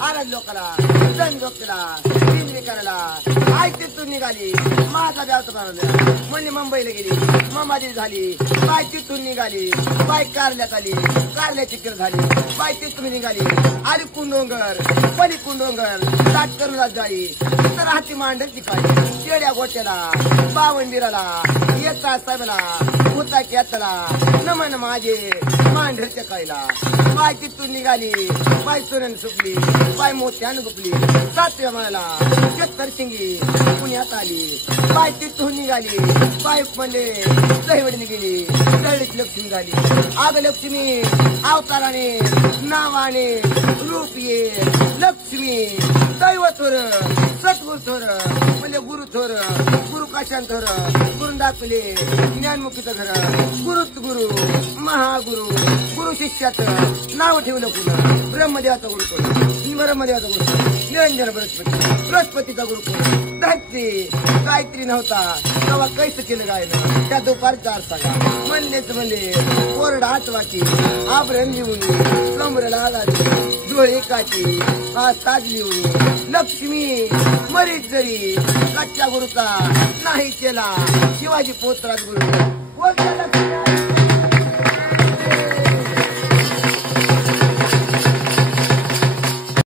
आरड लोकाला जण डोक्याला इंद्री करायला आई तिथून निघाली माझा व्यावत करायला म्हणली मुंबईला गेली ममादी झाली बाय तिथून निघाली बाय कारल्यात आली कारल्याची किर झाली बाय तिथून निघाली आली कुंडोंगर पली कुंडोंगर दाट करून जाई तर हाती मांडची काळी शेड्या गोट्याला बावनबिराला येता साहेबला होता केतला नमन माझे मांढरच्या काळीला बाय तिथून निघाली बाय सोनन सुकली बाय मोत्यान गुपली सातव्या माळाला चक्कर शिंगी पुण्यात आली बाय तिथून निघाली बाय म्हणले दहीवडीने गेली दहीच लक्ष्मी झाली आग लक्ष्मी अवताराने नावाने रूप ये लक्ष्मी दैव थोर सद्गुरु थोर म्हणजे गुरु थोर गुरु काशान थोर गुरु दाखवले ज्ञानमुखीचं घर गुरुत गुरु महागुरु गुरु शिष्याचं नाव ठेवलं पुन्हा ब्रह्मदेवाचा गुरु कोण ब्रह्मदेवाचा गुरु निरंजन बृहस्पती बृहस्पतीचा गुरु कोण धरती गायत्री नव्हता तेव्हा कैस केलं गायनं त्या दुपारचा अर्थ सांगा म्हणलेच म्हणले कोरडा हातवाची आभरण लिहून कमर लागाची डोळे काची साज लिहून लक्ष्मी मरीत जरी कच्च्या गुरुचा नाही केला शिवाजी पोतराज गुरु